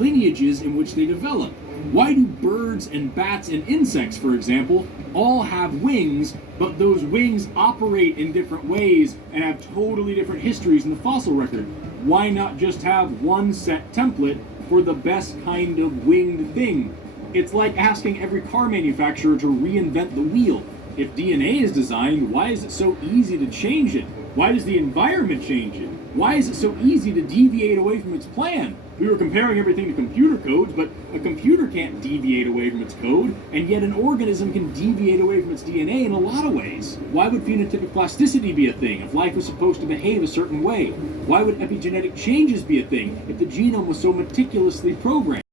lineages in which they develop. Why do birds and bats and insects, for example, all have wings, but those wings operate in different ways and have totally different histories in the fossil record? Why not just have one set template for the best kind of winged thing? It's like asking every car manufacturer to reinvent the wheel. If DNA is designed, why is it so easy to change it? Why does the environment change it? Why is it so easy to deviate away from its plan? We were comparing everything to computer codes, but a computer can't deviate away from its code, and yet an organism can deviate away from its DNA in a lot of ways. Why would phenotypic plasticity be a thing if life was supposed to behave a certain way? Why would epigenetic changes be a thing if the genome was so meticulously programmed?